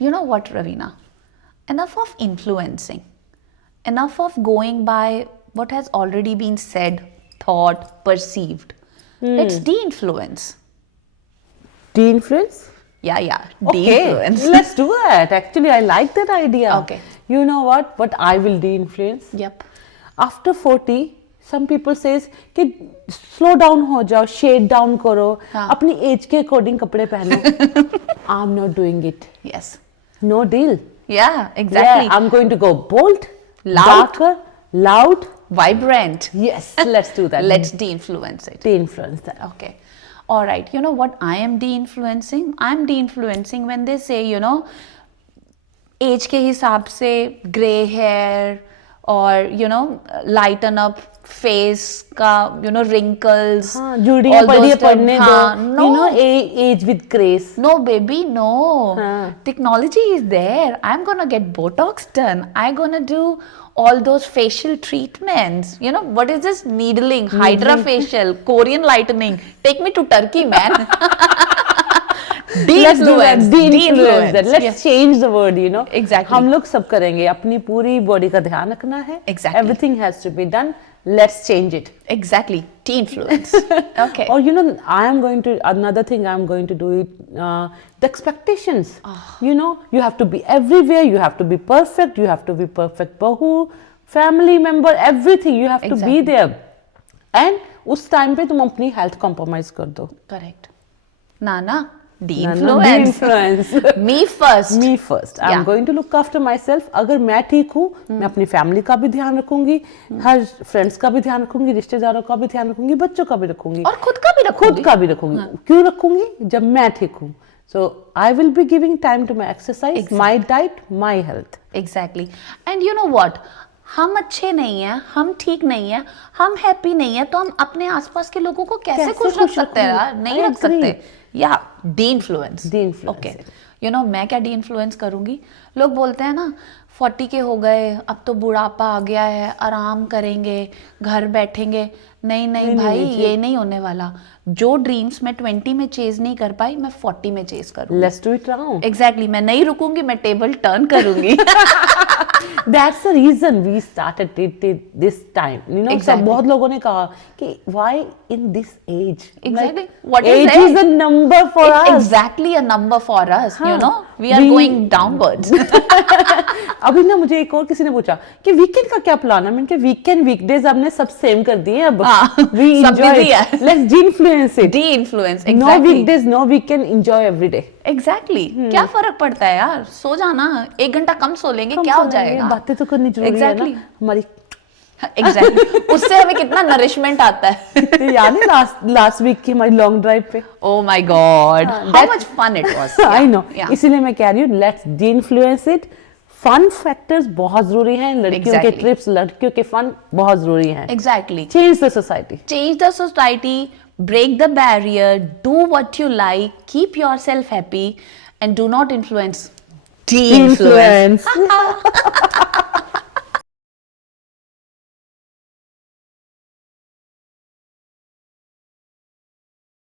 You know what, Ravina? Enough of influencing, enough of going by what has already been said, thought, perceived. Let's de-influence. De-influence? Yeah, Okay, de-influence. let's do that. Actually, I like that idea. Okay. You know what? But I will de-influence. Yep. After 40, some people says कि slow down हो जाओ, shade down करो, हाँ. अपनी age के according कपड़े पहनो. I'm not doing it. Yes. No deal. Yeah, exactly. Yeah, I'm going to go bold, Loud. darker, loud. Vibrant. Yes, let's do that. Let's de-influence it. de-influence that. Okay. All right. You know what I am de-influencing? I'm de-influencing when they say, age के हिसाब से gray hair or, lighten up face का, wrinkles. हाँ, जूड़ियाँ all those पढ़िए stuff. पढ़ने हाँ, दो. no. You know, age with grace. No, baby, no. Huh. Technology is there. I'm gonna get Botox done. I'm gonna do all those facial treatments. What is this? Needling, Hydra facial, Korean lightening. Take me to Turkey, man. Let's do that. De-influence that. Let's Yes. change the word, Exactly. हम लोग सब करेंगे. अपनी पूरी body का ध्यान रखना है. Exactly. Everything has to be done. Let's change it. Exactly. De-influence. Okay. Or another thing I'm going to do it, the expectations. You have to be everywhere, you have to be perfect, you have to be perfect bahu, family member, everything, you have to be Exactly. there. And उस time पे तुम अपनी health compromise कर दो. Correct. Nana, De-influence. de-influence. Me first. Me first. I'm Yeah. going to look after myself. अगर मैं ठीक हूँ, मैं अपनी फैमिली का भी ध्यान रखूंगी, हर फ्रेंड्स का भी ध्यान रखूंगी, रिश्तेदारों का भी ध्यान रखूंगी, बच्चों का भी रखूंगी, और खुद का भी रखूंगी. खुद का भी रखूंगी. क्यों रखूंगी? जब मैं ठीक हूँ. So I will be giving time to my exercise, my diet, my health. Exactly. And you know what? हम अच्छे नहीं हैं, हम ठीक नहीं हैं, हम हैप्पी नहीं हैं, तो हम अपने आसपास के लोगों को कैसे खुश रख सकते हैं यार? नहीं रख सकते. या de-influence. De-influence. Okay. मैं क्या de-influence करूंगी? लोग बोलते हैं ना 40 के हो गए, अब तो बुढ़ापा आ गया है, आराम करेंगे, घर बैठेंगे. नहीं भाई, ये नहीं होने वाला. जो ड्रीम्स मैं 20 में चेज नहीं कर पाई, मैं 40 में चेज करूंगी. Let's do it now. Exactly. मैं नहीं रुकूंगी, मैं टेबल टर्न करूंगी. That's the reason we started it this time. Exactly. बहुत लोगों ने कहा कि why in this age? Exactly. Like, What is age age? is a number for us. Exactly a number for us. हाँ. We are going downwards. अभी ना मुझे एक और किसी ने पूछा कि वीकेंड का क्या प्लान है. मैंने कहा वीकेंड वीकडेज आपने सब सेम कर दिए अब. We सब enjoy busy है. it. Let's de-influence it. De-influence. No Exactly. weekdays, no weekend. Enjoy every day. Exactly. क्या फर्क पड़ता है यार? सो जाना, 1 घंटा कम सो लेंगे, क्या हो जाएगा? बातें तो करनी जरूरी है Exactly. ना हमारी. Exactly. उससे हमें कितना नरिशमेंट आता है. याद है लास्ट वीक की हमारी लॉन्ग ड्राइव पे. Oh my God. How much fun it was. I know. Yeah. इसीलिए मैं कह रही हूँ let's de-influence it. Fun factors बहुत जरूरी हैं. लड़कियों के Exactly. ट्रिप्स, लड़कियों के फन बहुत जरूरी हैं. Exactly. Change the society. Change the society, break the barrier, do what you like, keep yourself happy, and do not influence. De-influence. Influence.